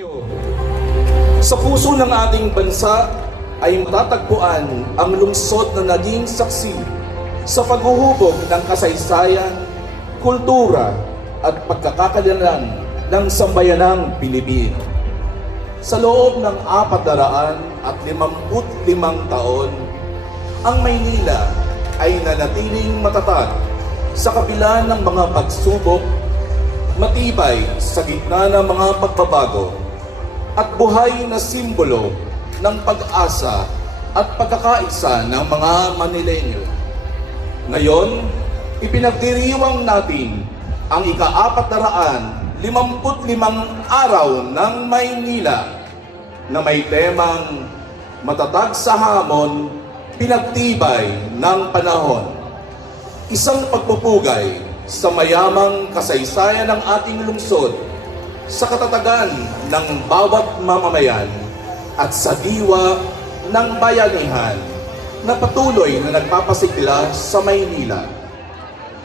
Manilenyo. Sa puso ng ating bansa ay matatagpuan ang lungsod na naging saksi sa paghuhubog ng kasaysayan, kultura at pagkakakilanlan ng sambayanang Pilipino. Sa loob ng 455 taon, ang Maynila ay nanatiling matatag sa kabila ng mga pagsubok, matibay sa gitna ng mga pagbabago, at buhay na simbolo ng pag-asa at pagkakaisa ng mga Manilenyo. Ngayon, ipinagdiriwang natin ang ika-455 araw ng Maynila na may temang matatag sa hamon, pinagtibay ng panahon. Isang pagpupugay sa mayamang kasaysayan ng ating lungsod, sa katatagan ng bawat mamamayan at sa diwa ng bayanihan na patuloy na nagpapasigla sa Maynila.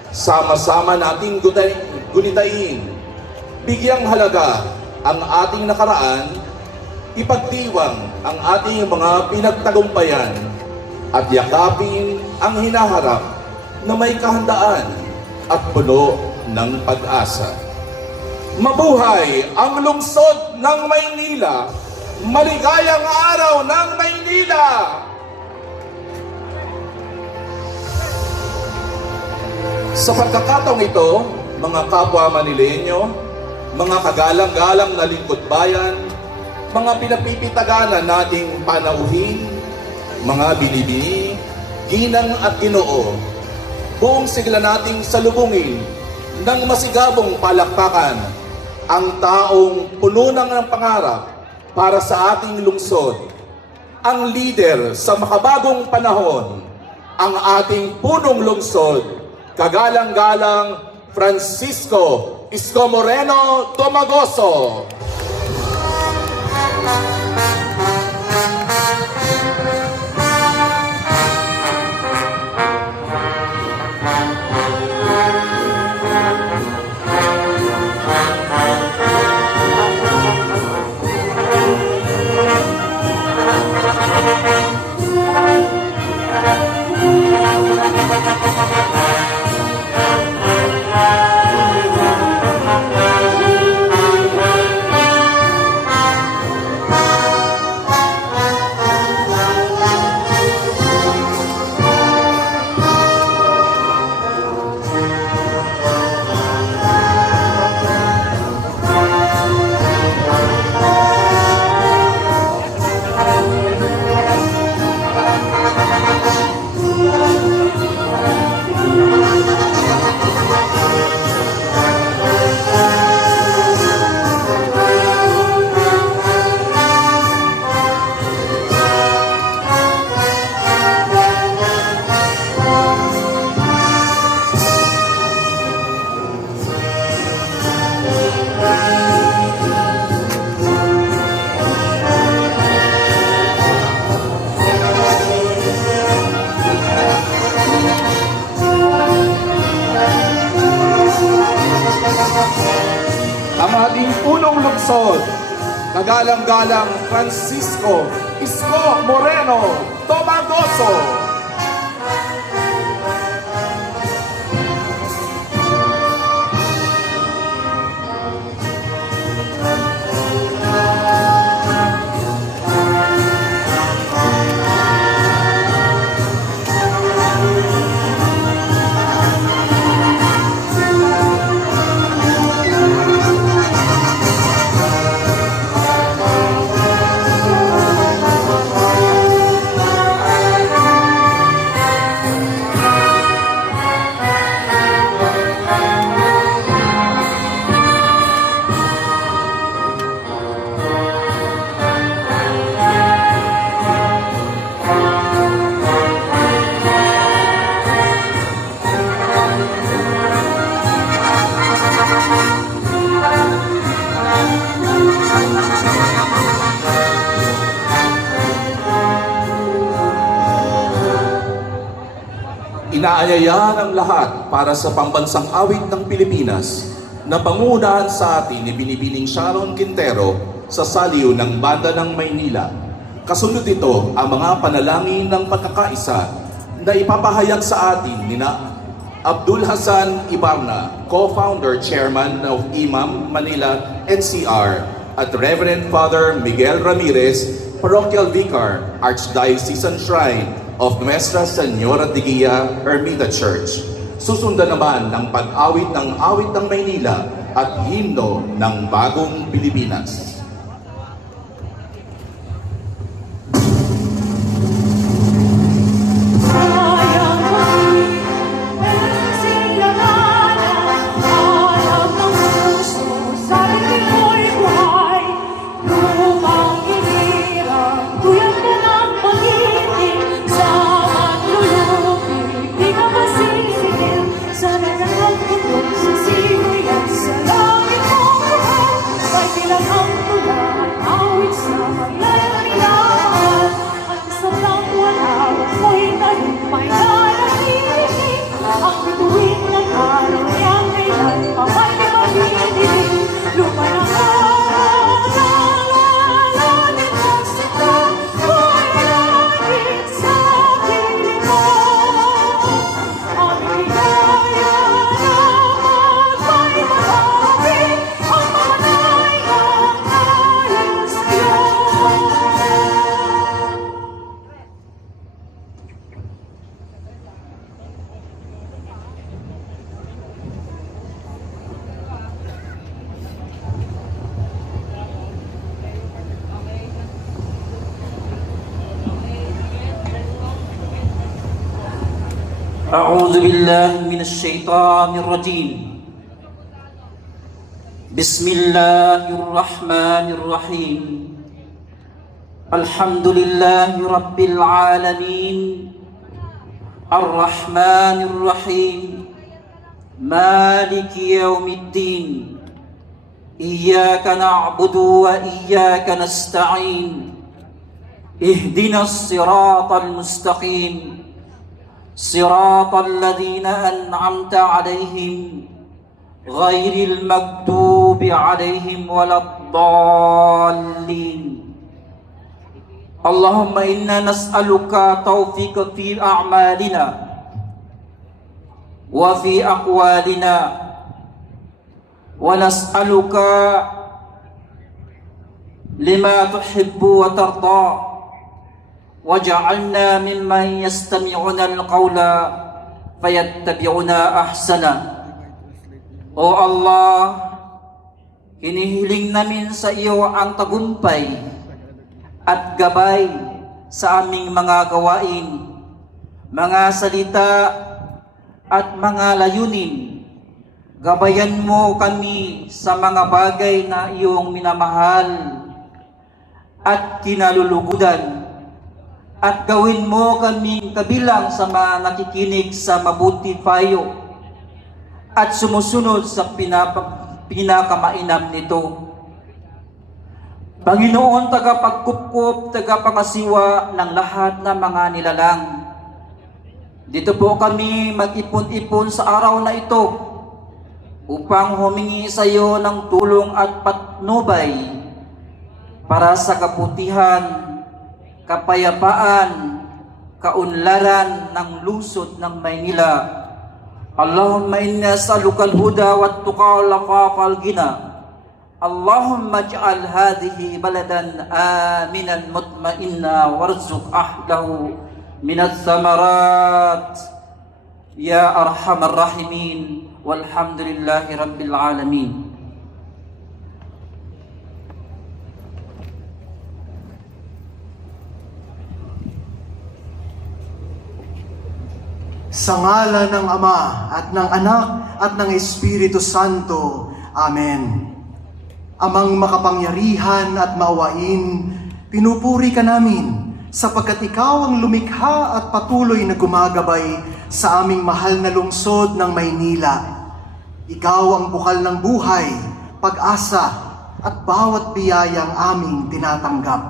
Sama-sama nating gunitain, bigyang halaga ang ating nakaraan, ipagdiwang ang ating mga pinagtagumpayan, at yakapin ang hinaharap na may kahandaan at puno ng pag-asa. Mabuhay ang lungsod ng Maynila! Maligayang araw ng Maynila! Sa pagkakataong ito, mga kapwa Manilenyo, mga kagalang-galang na lingkod bayan, mga pinapipitaganan nating panauhin, mga binibini, ginang at ginoo, buong sigla nating salubungin ng masigabong palakpakan ang taong puno ng pangarap para sa ating lungsod, ang leader sa makabagong panahon, ang ating punong lungsod, kagalang-galang Francisco Isko Moreno Tomagoso. Ang ating punong lungsod, kagalang-galang Francisco Isko Moreno Tomagoso. Inaanyayahan ang lahat para sa pambansang awit ng Pilipinas na pangunahan sa atin ni Binibining Sharon Quintero sa saliw ng Banda ng Maynila. Kasunod ito ang mga panalangin ng pagkakaisa na ipapahayag sa atin ni Abdul Hasan Ibarna, Co-Founder Chairman of Imam Manila NCR, at Reverend Father Miguel Ramirez, Parochial Vicar, Archdiocesan Shrine of Nuestra Senora de Guia Ermita Church. Susundan naman ng pag-awit ng Awit ng Maynila at himno ng Bagong Pilipinas. أعوذ بالله من الشيطان الرجيم. بسم الله الرحمن الرحيم. الحمد لله رب العالمين الرحمن الرحيم مالك يوم الدين. إياك نعبد وإياك نستعين. اهدنا الصراط المستقيم صراط الذين أنعمت عليهم غير المغضوب عليهم ولا الضالين. اللهم إنا نسألك توفيق في أعمالنا وفي أقوالنا، ونسألك لما تحب وترضى، وجعلنا ممن يستمعون القول فيتبعون أحسنه. O Allah, hinihiling namin sa iyo ang tagumpay at gabay sa aming mga gawain, mga salita at mga layunin. Gabayan mo kami sa mga bagay na iyong minamahal at kinalulugudan, at gawin mo kaming kabilang sa mga nakikinig sa mabuti payo at sumusunod sa pinakamainam nito. Panginoon, tagapagkupkup, tagapangasiwa ng lahat ng mga nilalang. Dito po kami mag-ipon-ipon sa araw na ito upang humingi sa iyo ng tulong at patnubay para sa kabutihan, kapayapaan, kaunlaran ng lungsod ng Maynila. Allahumma inna nas'aluka al-huda wat-tuqa wal ghina. Allahumma ij'al hadhihi baladan aminan mutma'inna warzuq ahlahu minat thamarat ya arhamar rahimin walhamdulillahi rabbil alamin. Sa ngalan ng Ama at ng Anak at ng Espiritu Santo. Amen. Amang makapangyarihan at maawain, pinupuri ka namin sapagkat ikaw ang lumikha at patuloy na gumagabay sa aming mahal na lungsod ng Maynila. Ikaw ang bukal ng buhay, pag-asa at bawat biyayang aming tinatanggap.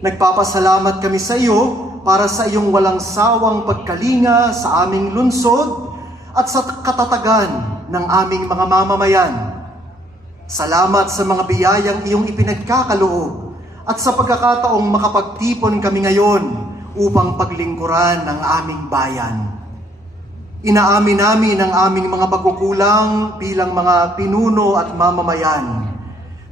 Nagpapasalamat kami sa iyo para sa iyong walang sawang pagkalinga sa aming lungsod at sa katatagan ng aming mga mamamayan. Salamat sa mga biyayang iyong ipinagkakaloob at sa pagkakataong makapagtipon kami ngayon upang paglingkuran ng aming bayan. Inaamin namin ang aming mga pagkukulang bilang mga pinuno at mamamayan.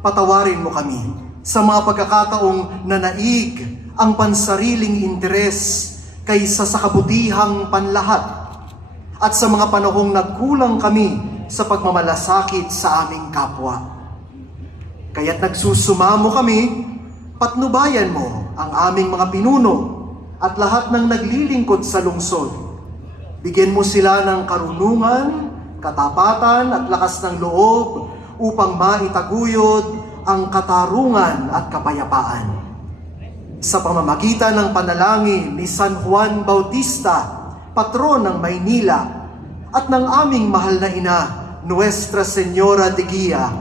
Patawarin mo kami sa mga pagkakataong nanaig ang pansariling interes kaysa sa kabutihang panlahat at sa mga panahong nagkulang kami sa pagmamalasakit sa aming kapwa. Kaya't nagsusumamo kami, patnubayan mo ang aming mga pinuno at lahat ng naglilingkod sa lungsod. Bigyan mo sila ng karunungan, katapatan at lakas ng loob upang maitaguyod ang katarungan at kapayapaan. Sa pamamagitan ng panalangin ni San Juan Bautista, patron ng Maynila, at ng aming mahal na ina, Nuestra Señora de Guia,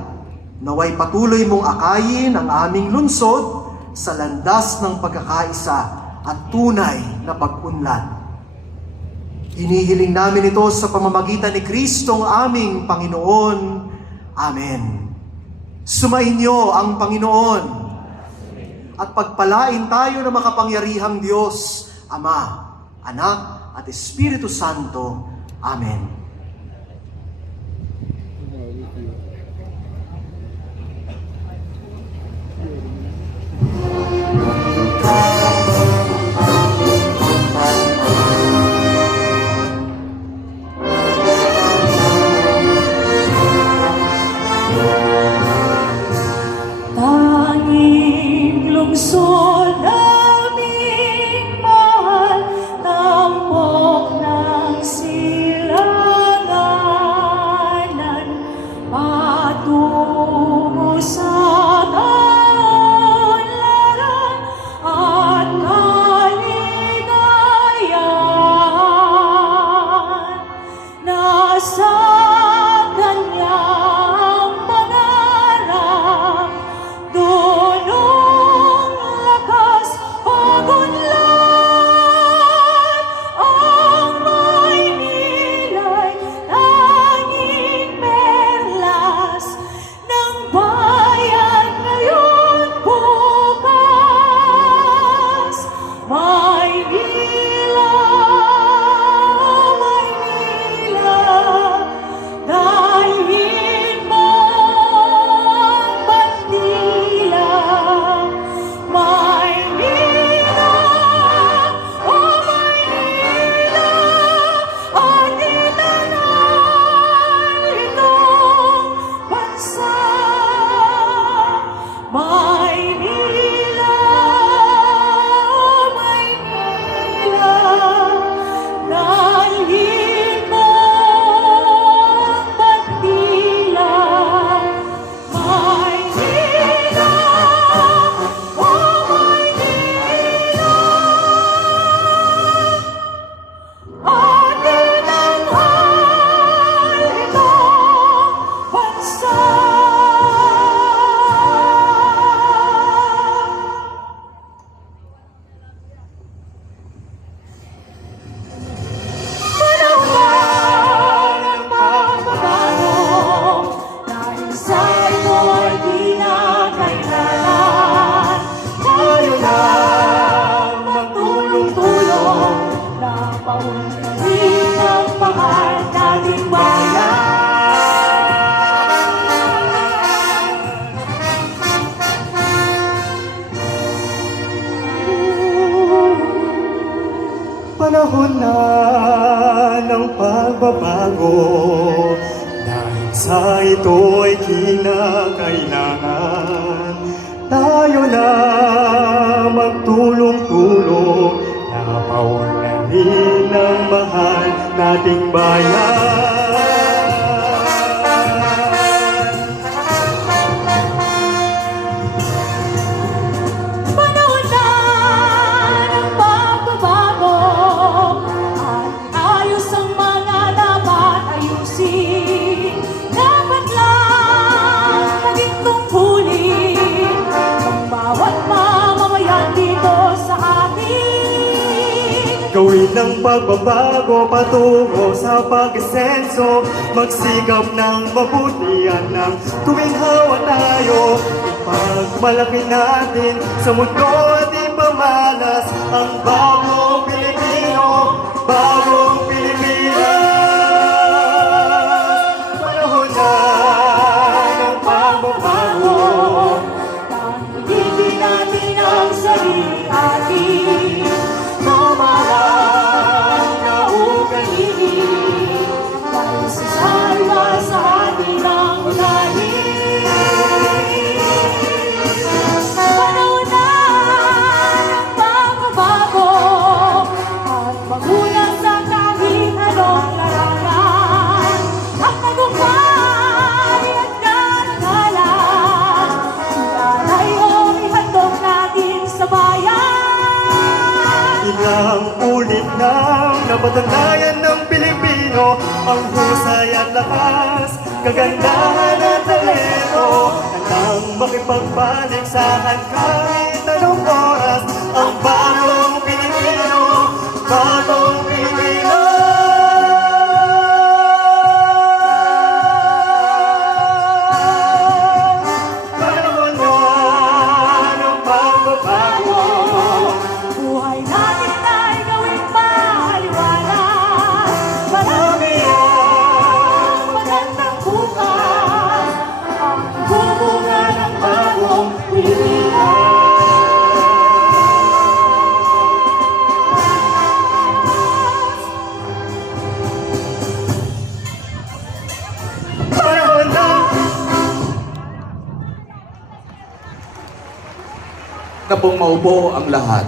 naway patuloy mong akayin ang aming lungsod sa landas ng pagkakaisa at tunay na pag-unlad. Hinihiling namin ito sa pamamagitan ni Kristong aming Panginoon. Amen. Sumainyo ang Panginoon at pagpalain tayo ng makapangyarihang Diyos, Ama, Anak, at Espiritu Santo. Amen. Tanging lungsod naming mahal, tampok ng silanganan, patungo sa kaunlaran at kaligayahan. Nasa kanyang pangarap, dunong lakas pagunlad, ang Maynila'y tanging perlas ng bayan ngayon bukas. Maynila, Maynila, dalhin mo ang bandila. Maynila, oh Maynila, ating tanay itong bansa. Maynila, oh Maynila, dalhin mo ang bandila. Maynila, oh Maynila, ating tanghal itong bansa. Panahon ng pagbabago, dahil sa ito'y di na kailangan. Tayo na magtulong-tulong na paunlarin ang mahal nating bayan. Panahon na ng pagbabago, dahil sa ito'y kinakailangan. Tayo na magtulong-tulong na paunlarin ang mahal nating bayan. Panahon na ng pagbabago at ayos ang mga dapat ayusin. Dapat lang maging tungkulin ang bawat mamamayan dito sa ating Gawin ng pagbabago patungo sa pag-asenso. Magsikap ng mabutihan ng tuwing hawa tayo. Ipagmalaki natin sa mundo at ipamalas ang bagong Pilipino, bagong Pilipinas. Panahon na ng pagbabago. Tangilikin natin ang sarili atin. Tumarang na ugaliin. Pagsasalwa sa atin ang lahi. Panahon na ng pagbabago. At magulang sa kahit anong larangan. Ang tagumpay at karangalan. Yan ay ihandog natin sa bayan. Ilang ulit nang napatunayan ng Pilipino ang husay at lakas, kagandahan at talento. Nang makipagbalik sa kahit anong oras, ang bagong Pilipino, bagong Pilipino. Panahon na ng pagbabago. Buhay natin ay gawing maliwanag. Marami ang magandang bukas. Ang bunga ng bagong Pilipinas. Panahon na. Na pong maupo ang lahat.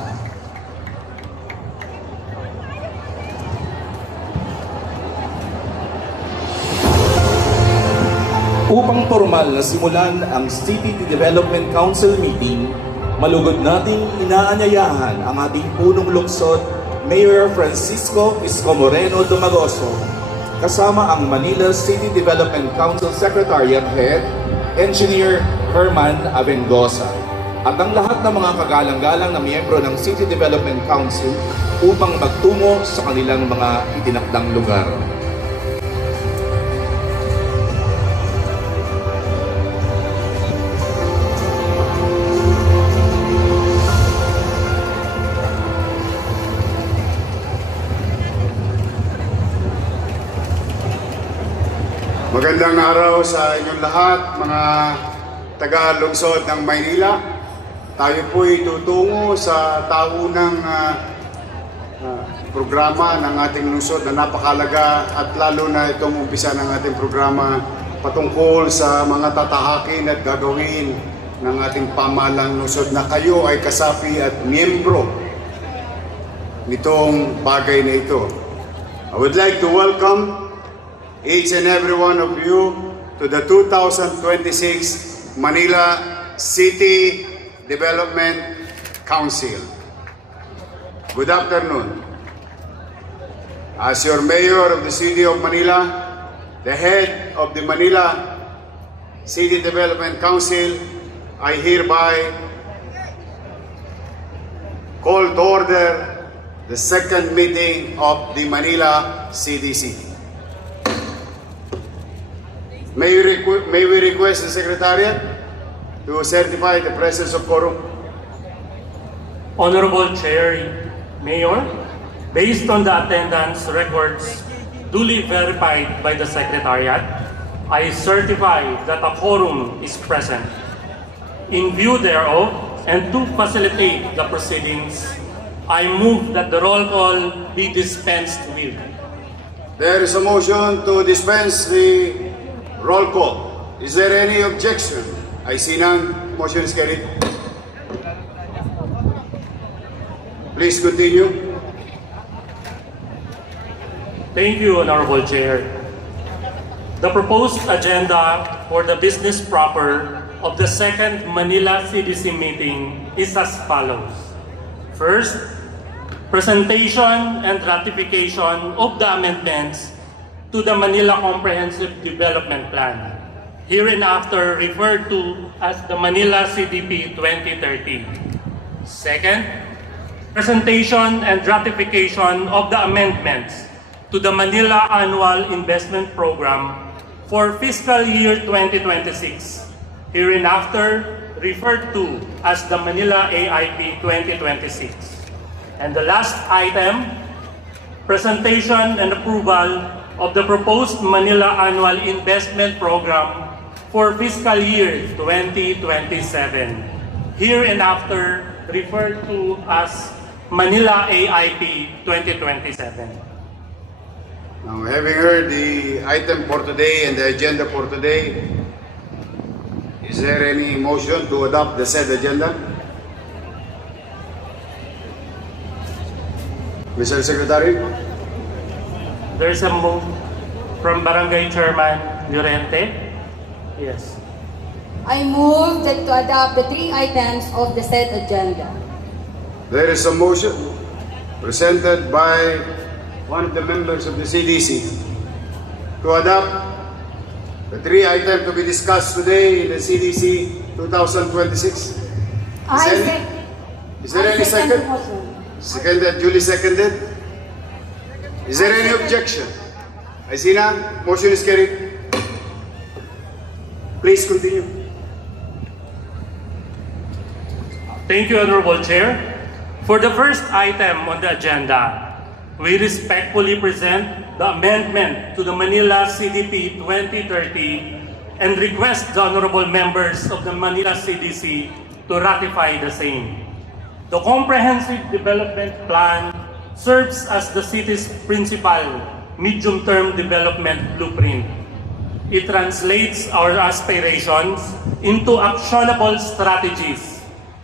Upang formal na simulan ang City Development Council meeting, malugod nating inaanyayahan ang ating punong lungsod, Mayor Francisco Isko Moreno Dumagoso, kasama ang Manila City Development Council Secretariat Head, Engineer Herman Avengosa, at ang lahat ng mga kagalang-galang na miyembro ng City Development Council upang magtungo sa kanilang mga itinakdang lugar. Magandang araw sa inyong lahat, mga taga-lungsod ng Maynila. Tayo po'y tutungo sa taunang programa ng ating lungsod na napakalaga, at lalo na itong umpisa ng ating programa patungkol sa mga tatahakin at gagawin ng ating pamahalang lungsod na kayo ay kasapi at miyembro nitong bagay na ito. I would like to welcome each and every one of you to the 2026 Manila City Development Council. Good afternoon. As your mayor of the City of Manila, the head of the Manila City Development Council, I hereby call to order the second meeting of the Manila CDC. May we request the Secretariat to certify the presence of quorum? Honorable Chair, Mayor, based on the attendance records duly verified by the Secretariat, I certify that a quorum is present. In view thereof, and to facilitate the proceedings, I move that the roll call be dispensed with. There is a motion to dispense the roll call. Is there any objection? I see none. Motion is carried. Please continue. Thank you, Honorable Chair. The proposed agenda for the business proper of the second Manila CDC meeting is as follows. First, presentation and ratification of the amendments to the Manila Comprehensive Development Plan, hereinafter referred to as the Manila CDP 2030. Second, presentation and ratification of the amendments to the Manila Annual Investment Program for fiscal year 2026, hereinafter referred to as the Manila AIP 2026. And the last item, presentation and approval of the proposed Manila Annual Investment Program for fiscal year 2027, hereinafter referred to as Manila AIP 2027. Now, having heard the item for today and the agenda for today, is there any motion to adopt the said agenda? Mr. Secretary? There's a move from Barangay Chairman Llorente. Yes. I move that to adopt the 3 items of the said agenda. There is a motion presented by one of the members of the CDC to adopt the 3 items to be discussed today in the CDC 2026. Is there any second? Seconded, duly seconded. Is there any objection? I see none. Motion is carried. Please continue. Thank you, Honorable Chair. For the first item on the agenda, we respectfully present the amendment to the Manila CDP 2030 and request the honorable members of the Manila CDC to ratify the same. The Comprehensive Development Plan serves as the city's principal medium-term development blueprint. It translates our aspirations into actionable strategies,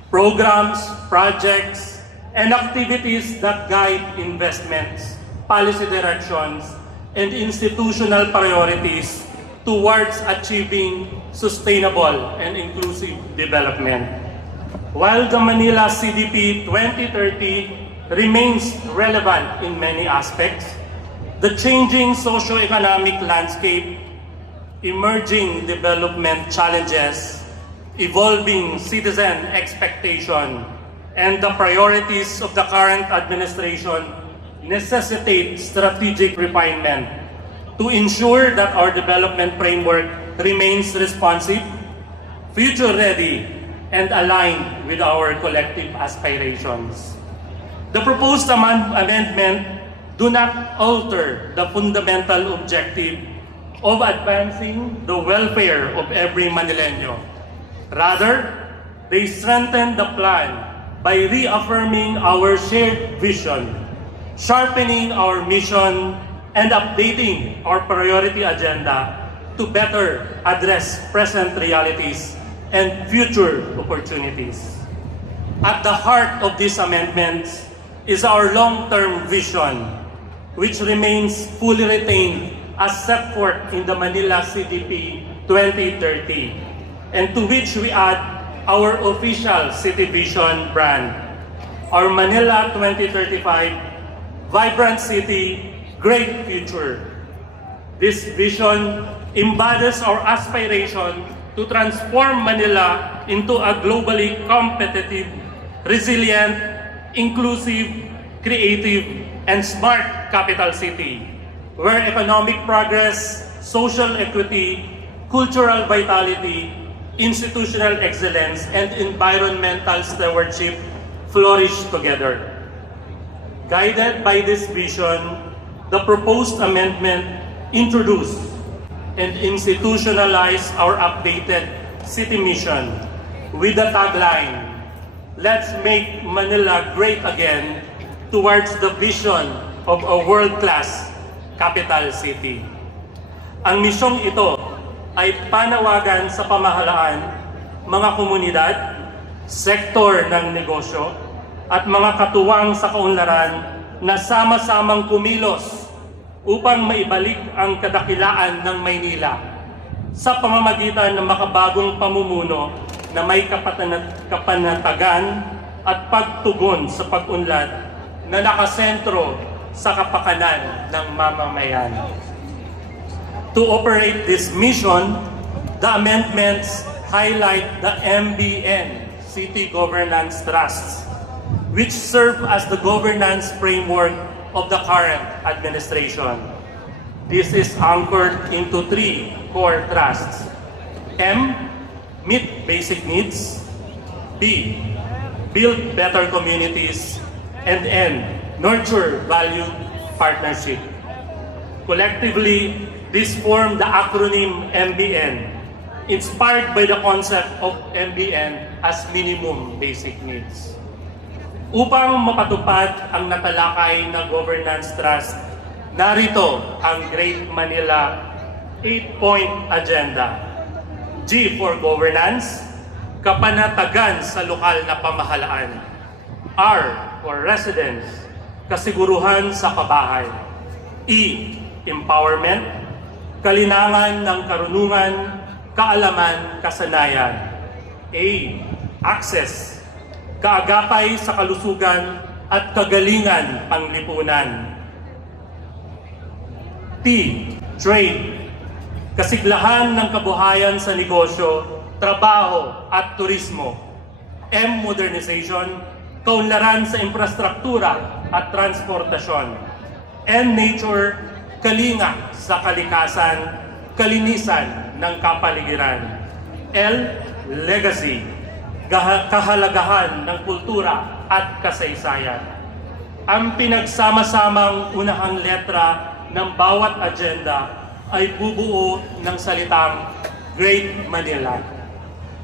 programs, projects, and activities that guide investments, policy directions, and institutional priorities towards achieving sustainable and inclusive development. While the Manila CDP 2030 remains relevant in many aspects, the changing socio-economic landscape, emerging development challenges, evolving citizen expectation, and the priorities of the current administration necessitate strategic refinement to ensure that our development framework remains responsive, future-ready, and aligned with our collective aspirations. The proposed amendment do not alter the fundamental objective of advancing the welfare of every Manileño. Rather, they strengthen the plan by reaffirming our shared vision, sharpening our mission, and updating our priority agenda to better address present realities and future opportunities. At the heart of these amendments is our long-term vision, which remains fully retained as set forth in the Manila CDP 2030, and to which we add our official city vision brand, our Manila 2035, Vibrant City, Great Future. This vision embodies our aspiration to transform Manila into a globally competitive, resilient, inclusive, creative, and smart capital city, where economic progress, social equity, cultural vitality, institutional excellence, and environmental stewardship flourish together. Guided by this vision, the proposed amendment introduced and institutionalize our updated city mission with the tagline, "Let's make Manila great again," towards the vision of a world-class capital city. Ang misyong ito ay panawagan sa pamahalaan, mga komunidad, sektor ng negosyo, at mga katuwang sa kaunlaran na sama-samang kumilos upang maibalik ang kadakilaan ng Maynila sa pamamagitan ng makabagong pamumuno na may kapanatagan at pagtugon sa pag-unlad na nakasentro sa kapakanan ng mamamayan. To operate this mission, the amendments highlight the MBN City Governance Trusts which serve as the governance framework of the current administration. This is anchored into three core thrusts. M, meet basic needs. B, build better communities. And N, nurture value partnership. Collectively, this form the acronym MBN, inspired by the concept of MBN as minimum basic needs. Upang mapatupad ang natalakay na governance trust, narito ang Great Manila 8-point agenda. G for governance, kapanatagan sa lokal na pamahalaan. R for residence, kasiguruhan sa kabahay. E, empowerment, kalinangan ng karunungan, kaalaman, kasanayan. A, access, kaagapay sa kalusugan at kagalingan panglipunan. T, trade, kasiglahan ng kabuhayan sa negosyo, trabaho at turismo. M, modernization, kaunlaran sa infrastruktura at transportasyon. N, nature, kalinga sa kalikasan, kalinisan ng kapaligiran. L, legacy, kahalagahan ng kultura at kasaysayan. Ang pinagsama-samang unahang letra ng bawat agenda ay bubuo ng salitang Great Manila.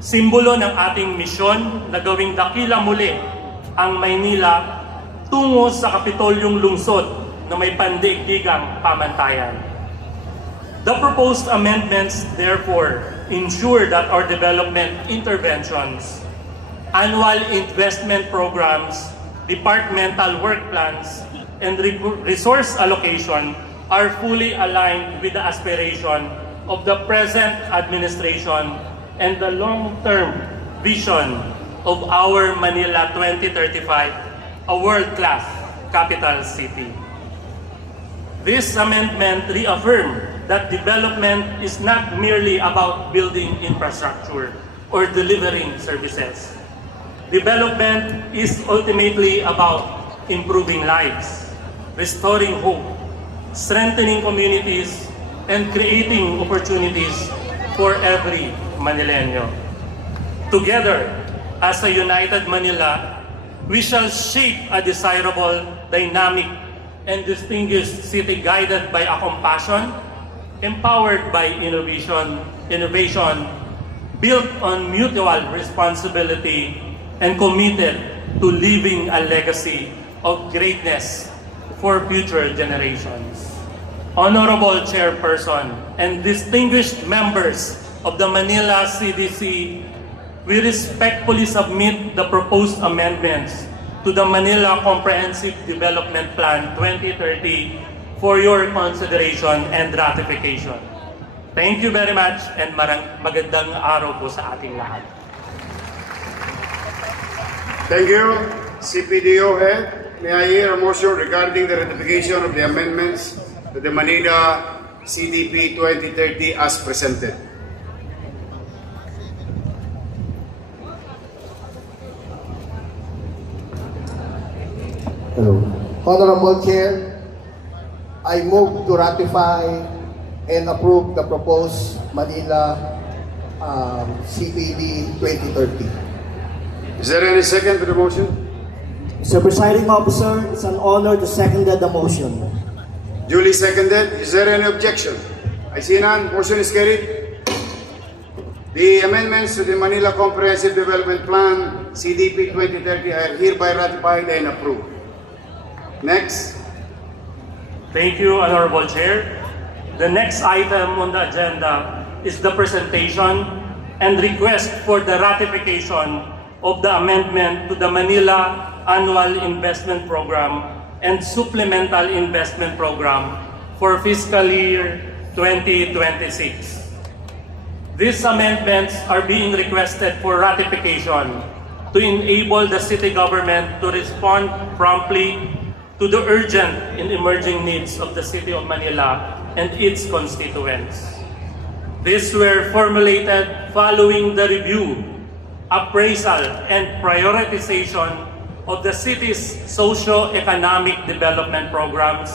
Simbolo ng ating misyon na gawing dakila muli ang Maynila tungo sa Kapitolyong lungsod na may pandaigdigang pamantayan. The proposed amendments therefore ensure that our development interventions, annual investment programs, departmental work plans, and resource allocation are fully aligned with the aspiration of the present administration and the long-term vision of our Manila 2035, a world-class capital city. This amendment reaffirms that development is not merely about building infrastructure or delivering services. Development is ultimately about improving lives, restoring hope, strengthening communities, and creating opportunities for every Manileño. Together, as a united Manila, we shall shape a desirable, dynamic, and distinguished city guided by a compassion, empowered by innovation, built on mutual responsibility, and committed to leaving a legacy of greatness for future generations. Honorable Chairperson and distinguished members of the Manila CDC, we respectfully submit the proposed amendments to the Manila Comprehensive Development Plan 2030 for your consideration and ratification. Thank you very much and magandang araw po sa ating lahat. Thank you, CPDO Head. May I hear a motion regarding the ratification of the amendments to the Manila CDP 2030 as presented? Hello. Honorable Chair, I move to ratify and approve the proposed Manila CPD 2030. Is there any second to the motion? Mr. Presiding Officer, it's an honor to second the motion. Duly seconded. Is there any objection? I see none. Motion is carried. The amendments to the Manila Comprehensive Development Plan CDP 2030 are hereby ratified and approved. Next. Thank you, Honorable Chair. The next item on the agenda is the presentation and request for the ratification of the amendment to the Manila Annual Investment Program and Supplemental Investment Program for fiscal year 2026. These amendments are being requested for ratification to enable the city government to respond promptly to the urgent and emerging needs of the City of Manila and its constituents. These were formulated following the review, appraisal, and prioritization of the city's socio-economic development programs,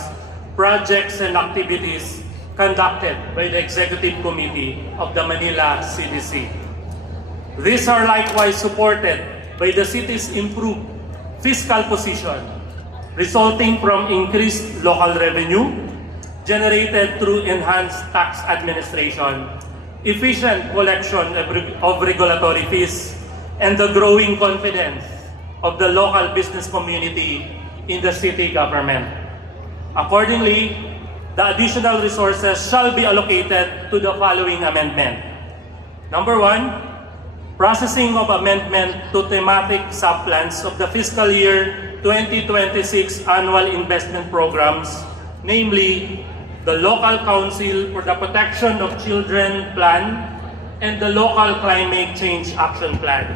projects, and activities conducted by the Executive Committee of the Manila CDC. These are likewise supported by the city's improved fiscal position, resulting from increased local revenue generated through enhanced tax administration, efficient collection of regulatory fees, and the growing confidence of the local business community in the city government. Accordingly, the additional resources shall be allocated to the following amendment. Number 1, processing of amendment to thematic subplans of the fiscal year 2026 annual investment programs, namely the Local Council for the Protection of Children Plan and the Local Climate Change Action Plan,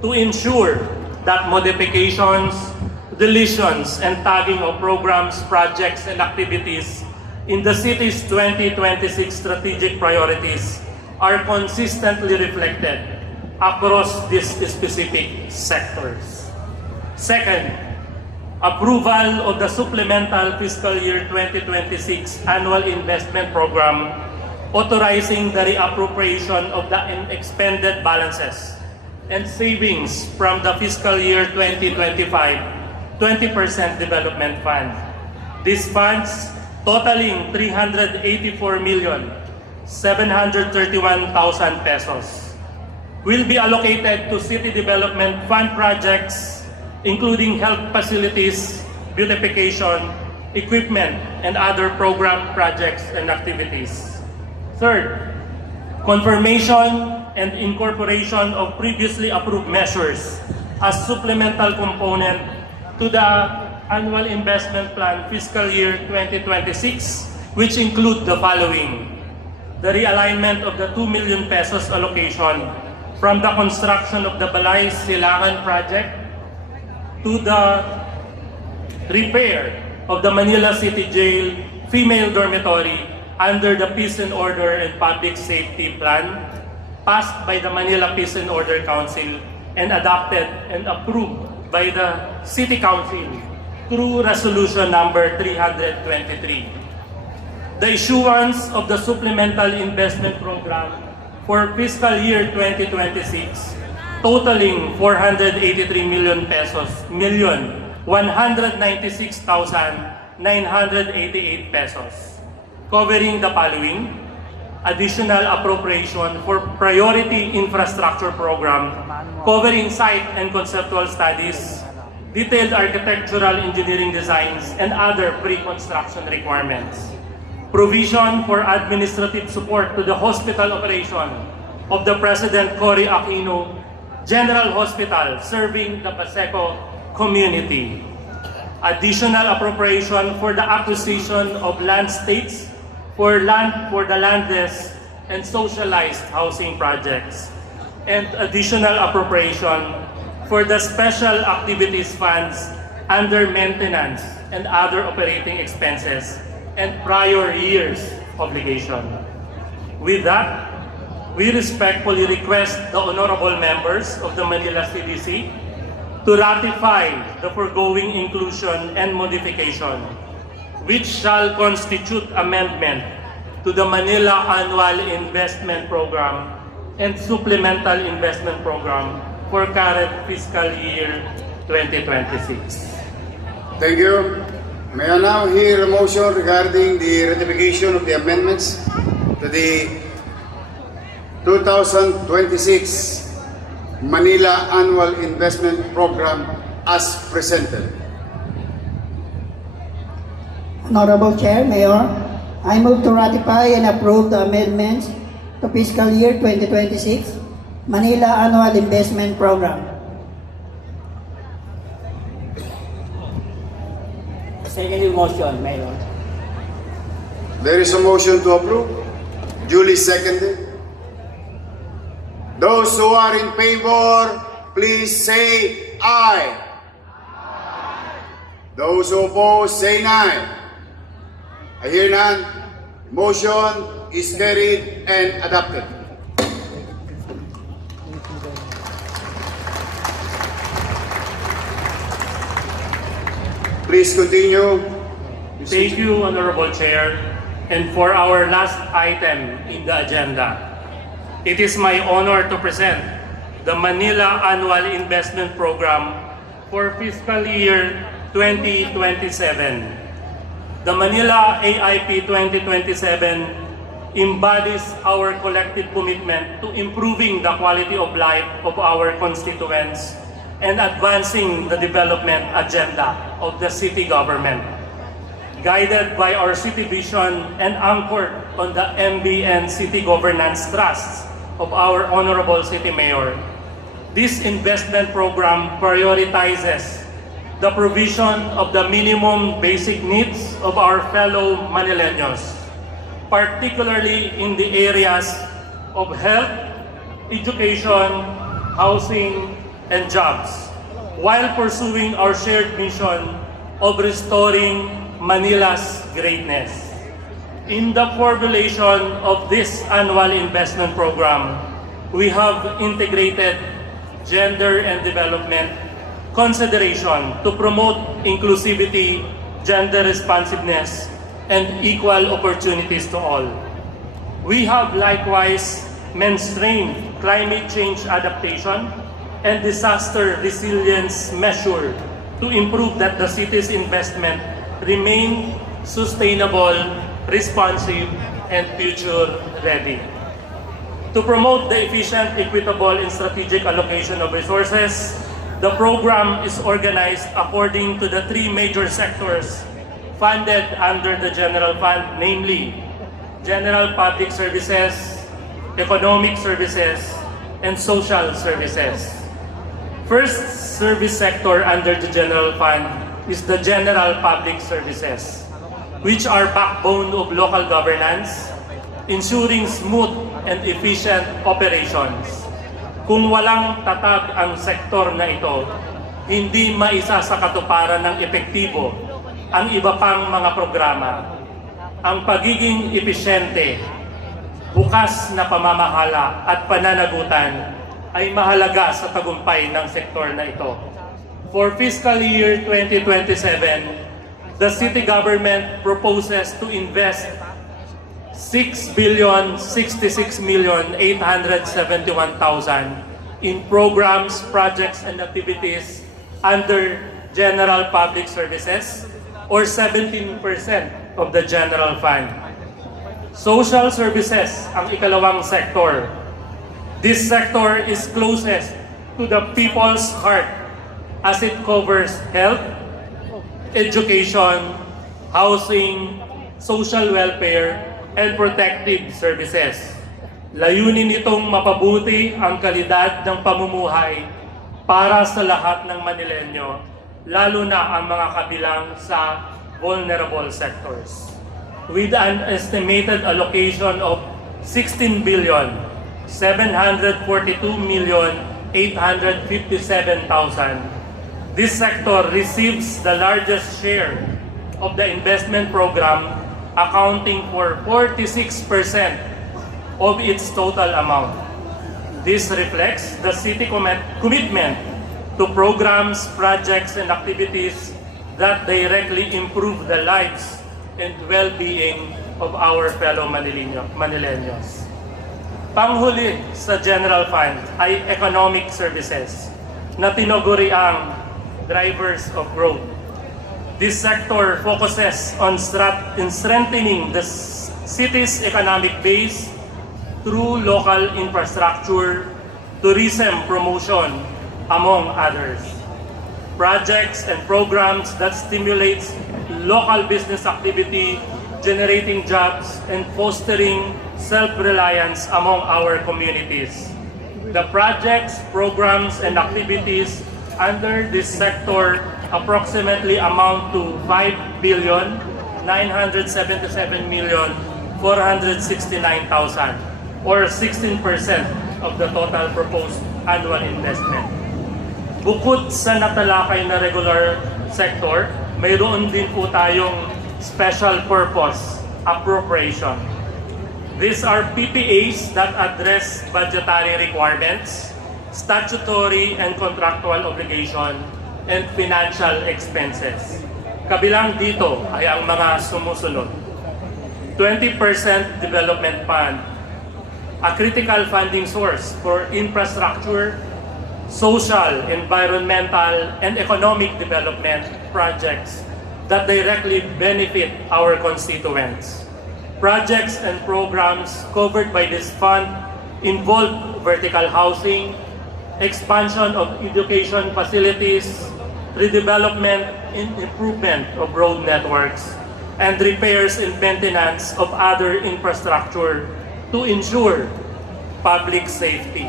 to ensure that modifications, deletions, and tagging of programs, projects, and activities in the city's 2026 strategic priorities are consistently reflected across these specific sectors. Second, approval of the supplemental fiscal year 2026 annual investment program authorizing the reappropriation of the unexpended balances and savings from the fiscal year 2025 20% development fund. These funds, totaling 384,731,000 pesos, will be allocated to city development fund projects, including health facilities, beautification, equipment, and other program projects and activities. Third, confirmation and incorporation of previously approved measures as supplemental component to the annual investment plan fiscal year 2026, which include the following: the realignment of the 2 million pesos allocation from the construction of the Balay Silangan project to the repair of the Manila City Jail female dormitory under the Peace and Order and Public Safety Plan passed by the Manila Peace and Order Council and adopted and approved by the City Council through Resolution number 323. The issuance of the Supplemental Investment Program for fiscal year 2026 totaling 483 million pesos, 196,988 pesos, covering the following: additional appropriation for priority infrastructure program covering site and conceptual studies, detailed architectural engineering designs, and other pre-construction requirements. Provision for administrative support to the hospital operation of the President Cory Aquino General Hospital serving the Paseco community. Additional appropriation for the acquisition of land states for the landless and socialized housing projects, and additional appropriation for the special activities funds under maintenance and other operating expenses and prior years obligation. With that, we respectfully request the honorable members of the Manila CDC to ratify the foregoing inclusion and modification, which shall constitute amendment to the Manila Annual Investment Program and Supplemental Investment Program for current fiscal year 2026. Thank you. May I now hear a motion regarding the ratification of the amendments to the 2026 Manila Annual Investment Program as presented? Honorable Chair, Mayor, I move to ratify and approve the amendments to fiscal year 2026 Manila Annual Investment Program. Second motion, Mayor. There is a motion to approve, duly seconded. Those who are in favor, please say aye. Those who oppose, say nay. I hear none. Motion is carried and adopted. Please continue. Thank you, Honorable Chair. And for our last item in the agenda, it is my honor to present the Manila Annual Investment Program for fiscal year 2027. The Manila AIP 2027 embodies our collective commitment to improving the quality of life of our constituents and advancing the development agenda of the city government. Guided by our city vision and anchored on the MBN City Governance Trust of our Honorable City Mayor, this investment program prioritizes the provision of the minimum basic needs of our fellow Manileños, particularly in the areas of health, education, housing, and jobs, while pursuing our shared mission of restoring Manila's greatness. In the formulation of this annual investment program, we have integrated gender and development consideration to promote inclusivity, gender responsiveness, and equal opportunities to all. We have likewise mainstreamed climate change adaptation and disaster resilience measure to improve that the city's investment remain sustainable, responsive, and future-ready. To promote the efficient, equitable, and strategic allocation of resources, the program is organized according to the three major sectors funded under the General Fund, namely General Public Services, Economic Services, and Social Services. First service sector under the General Fund is the General Public Services, which are backbone of local governance, ensuring smooth and efficient operations. Kung walang tatag ang sektor na ito, hindi maisa sa katuparan ng epektibo ang iba pang mga programa. Ang pagiging episyente, bukas na pamamahala at pananagutan ay mahalaga sa tagumpay ng sektor na ito. For fiscal year 2027, the city government proposes to invest 6,066,871,000 in programs, projects, and activities under General Public Services, or 17% of the General Fund. Social Services ang ikalawang sector. This sector is closest to the people's heart as it covers health, education, housing, social welfare, and protective services. Layunin nitong mapabuti ang kalidad ng pamumuhay para sa lahat ng Manileño, lalo na ang mga kabilang sa vulnerable sectors. With an estimated allocation of 16,742,857,000, this sector receives the largest share of the investment program, accounting for 46% of its total amount. This reflects the city commitment to programs, projects, and activities that directly improve the lives and well-being of our fellow Manileños. Panghuli sa General Fund ay Economic Services na tinuguri ang drivers of growth. This sector focuses on strengthening the city's economic base through local infrastructure, tourism promotion, among others. Projects and programs that stimulates local business activity, generating jobs, and fostering self-reliance among our communities. The projects, programs, and activities under this sector approximately amount to 5,977,469,000, or 16% of the total proposed annual investment. Bukod sa natalakay na regular sector, mayroon din po tayong special purpose appropriation. These are PPAs that address budgetary requirements, statutory and contractual obligation, and financial expenses. Kabilang dito ay ang mga sumusunod. 20% Development Fund, a critical funding source for infrastructure, social, environmental, and economic development projects that directly benefit our constituents. Projects and programs covered by this fund involve vertical housing, expansion of education facilities, redevelopment and improvement of road networks, and repairs and maintenance of other infrastructure to ensure public safety.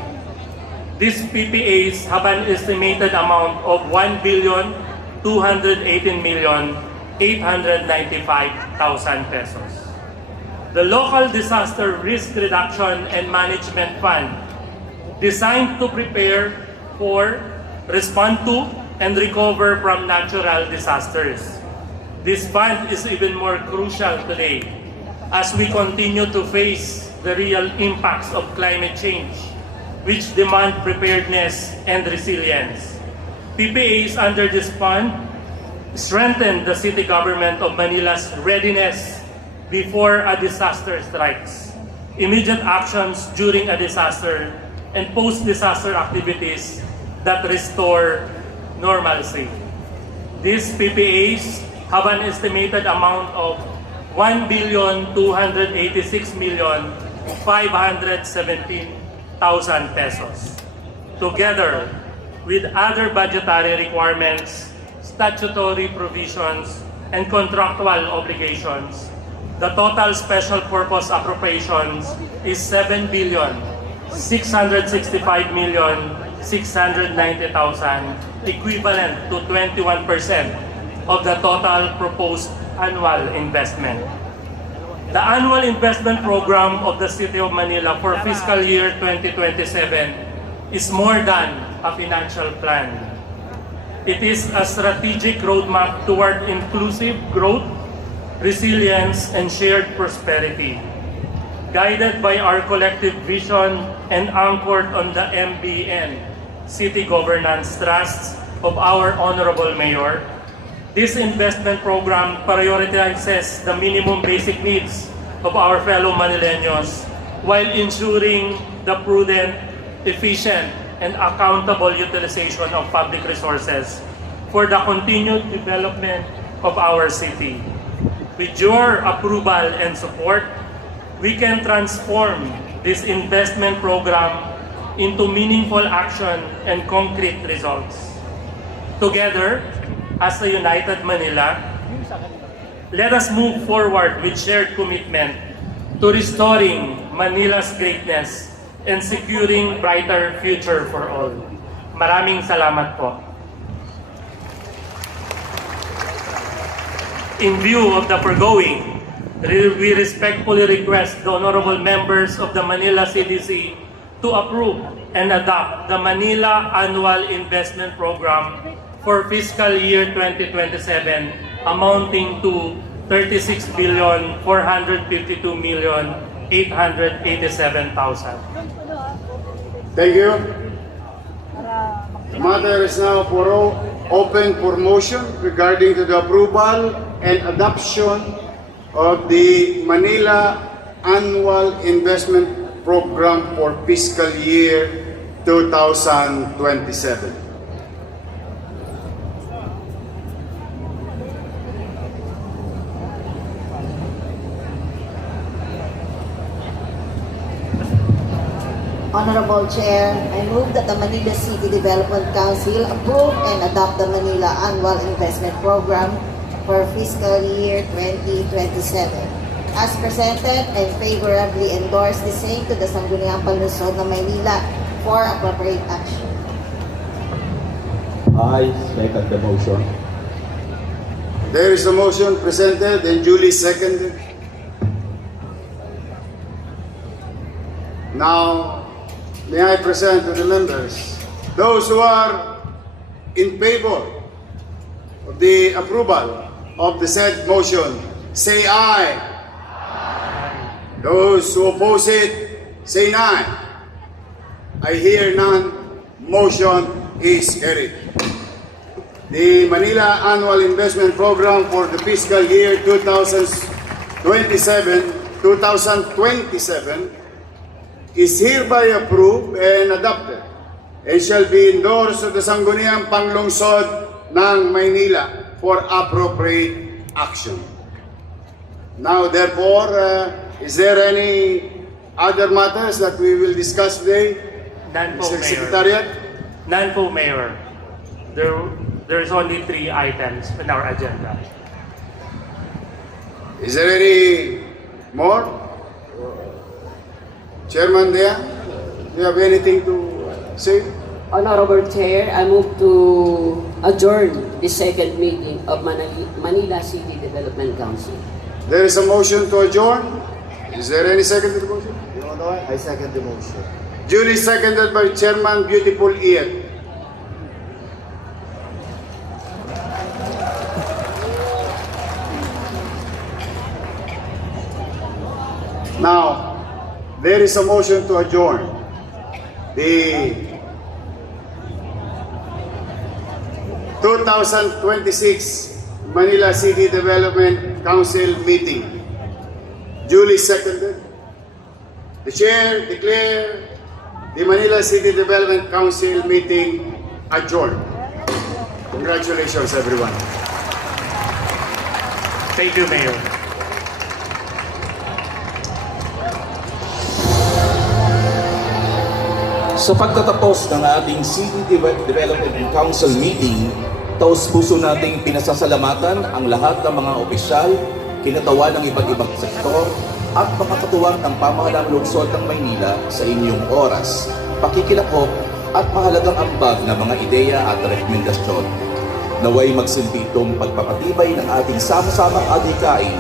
These PPAs have an estimated amount of 1,218,895,000 pesos. The Local Disaster Risk Reduction and Management Fund, designed to prepare for, respond to, and recover from natural disasters. This fund is even more crucial today as we continue to face the real impacts of climate change, which demand preparedness and resilience. PPAs under this fund strengthen the city government of Manila's readiness before a disaster strikes, immediate actions during a disaster, and post-disaster activities that restore normalcy. These PPAs have an estimated amount of 1,286,517,000 pesos. Together with other budgetary requirements, statutory provisions, and contractual obligations, the total special purpose appropriations is 7,665,690,000, equivalent to 21% of the total proposed annual investment. The annual investment program of the City of Manila for fiscal year 2027 is more than a financial plan. It is a strategic roadmap toward inclusive growth, resilience, and shared prosperity. Guided by our collective vision and anchored on the MBN, City Governance Trusts of our Honorable Mayor, this investment program prioritizes the minimum basic needs of our fellow Manileños while ensuring the prudent, efficient, and accountable utilization of public resources for the continued development of our city. With your approval and support, we can transform this investment program into meaningful action and concrete results. Together, as a united Manila, let us move forward with shared commitment to restoring Manila's greatness and securing brighter future for all. Maraming salamat po. In view of the foregoing, we respectfully request the honorable members of the Manila CDC to approve and adopt the Manila Annual Investment Program for fiscal year 2027 amounting to 36,452,887,000. Thank you. The matter is now open for motion regarding to the approval and adoption of the Manila Annual Investment Program for fiscal year 2027. Honorable Chair, I move that the Manila City Development Council approve and adopt the Manila Annual Investment Program for fiscal year 2027. As presented and favorably endorse the same to the Sangguniang Palusod ng Maynila for appropriate action. I second the motion. There is a motion presented and duly seconded. Now, may I present to the members those who are in favor of the approval of the said motion, say aye. Those who oppose it, say nay. I hear none. Motion is carried. the Manila Annual Investment Program for the fiscal year 2027 is hereby approved and adopted and shall be endorsed sa Sangguniang Panglungsod ng Maynila for appropriate action. Now, therefore, is there any other matters that we will discuss today? None po, Mr. Mayor. Secretariat? None po, Mayor. There's only 3 items in our agenda. Is there any more? Chairman Dea, do you have anything to say? Honorable Chair, I move to adjourn the second meeting of Manila City Development Council. There is a motion to adjourn. Is there any second to the motion? Your Honor, I second the motion. Duly seconded by Chairman Beautiful Ian. Now, there is a motion to adjourn the 2026 Manila City Development Council meeting. Duly seconded. The Chair declare the Manila City Development Council meeting adjourned. Congratulations, everyone. Thank you, Mayor. Sa pagtatapos ng ating City Development Council meeting, taos-puso nating pinasasalamatan ang lahat ng mga opisyal, kinatawan ng iba't ibang sektor, at makakatuwang ng pamahalaang lungsod ng Maynila sa inyong oras, pakikilahok at mahalagang ambag ng mga ideya at rekomendasyon. Naway magsilbi itong pagpapatibay ng ating sama-samang adhikain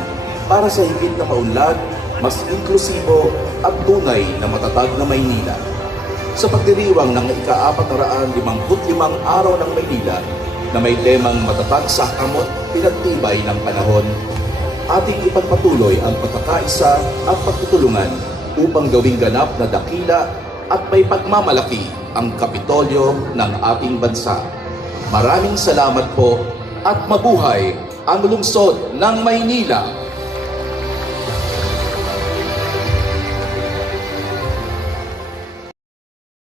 para sa higit na maunlad, mas inklusibo at tunay na matatag na Maynila. Sa pagdiriwang ng ika-455 araw ng Maynila na may temang matatag sa kamot pinagtibay ng panahon, ating ipagpatuloy ang pagkakaisa at pagtutulungan upang gawing ganap na dakila at may pagmamalaki ang Kapitolyo ng ating bansa. Maraming salamat po at mabuhay ang lungsod ng Maynila!